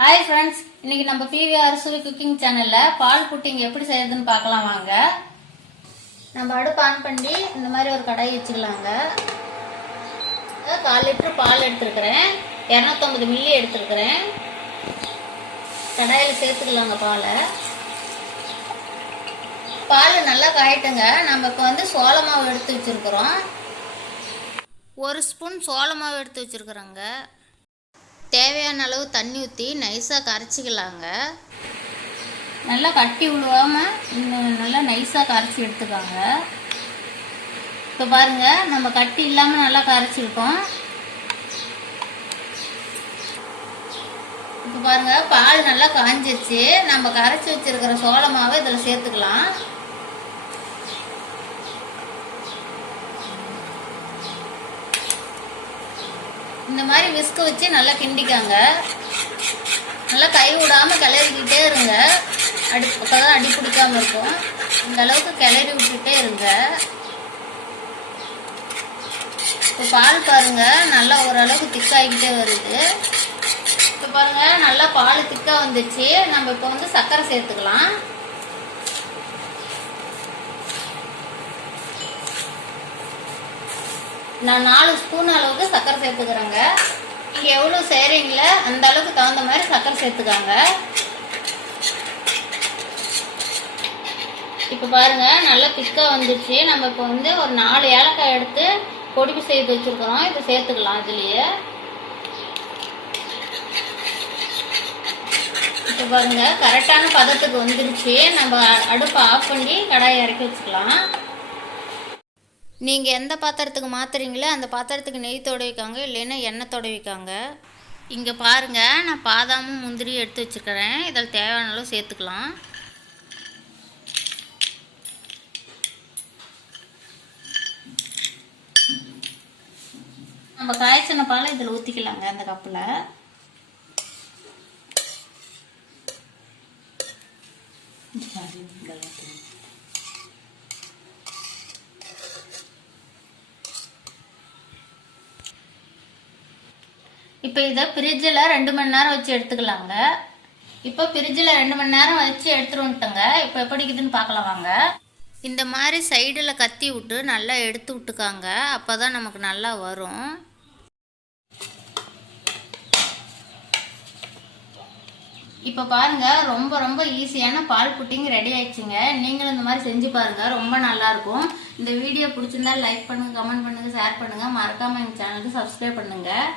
Hi friends, இன்னைக்கு நம்ம PVR சுவி cooking சேனல்ல பால் புட்டிங் எப்படி செய்யறதுன்னு பார்க்கலாம் வாங்க. நம்ம அடுப்பு ஆன் பண்ணி இந்த மாதிரி ஒரு கடாய் வச்சுக்கலாங்க. 1/4 லிட்டர் பால் எடுத்துருக்கிறேன், 250 மில்லி எடுத்துருக்கிறேன். கடாயில் சேர்த்துக்கலாங்க பால் நல்லா காயிட்டுங்க. நம்ம இப்போ சோள மாவு எடுத்து வச்சிருக்கிறோம். 1 ஸ்பூன் சோள மாவு எடுத்து வச்சிருக்கிறோங்க. தேவையான அளவு தண்ணி ஊற்றி நைஸாக கரைச்சிக்கலாங்க. நல்லா கட்டி விழுவாமல் நல்லா நைஸாக கரைச்சி எடுத்துக்காங்க. இப்போ பாருங்கள், நம்ம கட்டி இல்லாமல் நல்லா கரைச்சிருக்கோம். இப்போ பாருங்கள், பால் நல்லா காஞ்சிருச்சு. நம்ம கரைச்சி வச்சிருக்கிற சோள மாவை இதில் சேர்த்துக்கலாம். இந்த மாதிரி விஸ்கு வச்சு நல்லா கிண்டிக்காங்க. நல்லா கை விடாமல் கிளறிக்கிட்டே இருங்க. அப்போதான் அடி பிடிக்காம இருக்கும். இந்த அளவுக்கு கிளறி விட்டுட்டே இருங்க. இப்போ பால் பாருங்க, நல்லா ஓரளவுக்கு திக்காகிக்கிட்டே வருது. இப்போ பாருங்க, நல்லா பால் திக்கா வந்துச்சு. நம்ம இப்போ சர்க்கரை சேர்த்துக்கலாம். நான் 4 ஸ்பூன் அளவுக்கு சர்க்கரை சேர்த்துக்கிறேங்க. நீங்கள் எவ்வளோ செய்கிறீங்களோ அந்த அளவுக்கு தகுந்த மாதிரி சர்க்கரை சேர்த்துக்காங்க. இப்போ பாருங்கள், நல்லா திக்காக வந்துடுச்சு. நம்ம இப்போ ஒரு 4 ஏலக்காய் எடுத்து பொடிப்பு செய்து வச்சுருக்கிறோம். இப்போ சேர்த்துக்கலாம் இதுலேயே. இப்போ பாருங்கள், கரெக்டான பதத்துக்கு வந்துடுச்சு. நம்ம அடுப்பை ஆஃப் பண்ணி கடாயை இறக்கி வச்சுக்கலாம். நீங்கள் எந்த பாத்திரத்துக்கு மாற்றுறீங்களோ அந்த பாத்திரத்துக்கு நெய் தடவிக்காங்க, இல்லைன்னா எண்ணெய் தடவிக்காங்க. இங்கே பாருங்கள், நான் பாதாமும் முந்திரியும் எடுத்து வச்சுருக்கிறேன். இதில் தேவையான அளவு சேர்த்துக்கலாம். நம்ம காய்ச்சின பாலை இதில் ஊற்றிக்கலாங்க. அந்த கப்பில் இப்போ இதை ஃப்ரிட்ஜில் 2 மணி நேரம் வச்சு எடுத்துக்கலாங்க. இப்போ ஃப்ரிட்ஜில் 2 மணி நேரம் வச்சு எடுத்துட்டு வந்துட்டோங்க. இப்போ எப்படி இருக்குதுன்னு பார்க்கலாம் வாங்க. இந்த மாதிரி சைடில் கத்தி விட்டு நல்லா எடுத்து விட்டுக்காங்க. அப்போ தான் நமக்கு நல்லா வரும். இப்போ பாருங்கள், ரொம்ப ரொம்ப ஈஸியான பால் புட்டிங் ரெடி ஆயிடுச்சுங்க. நீங்களும் இந்த மாதிரி செஞ்சு பாருங்கள், ரொம்ப நல்லாயிருக்கும். இந்த வீடியோ பிடிச்சிருந்தா லைக் பண்ணுங்கள், கமெண்ட் பண்ணுங்கள், ஷேர் பண்ணுங்கள். மறக்காமல் எங்கள் சேனலுக்கு சப்ஸ்கிரைப் பண்ணுங்கள்.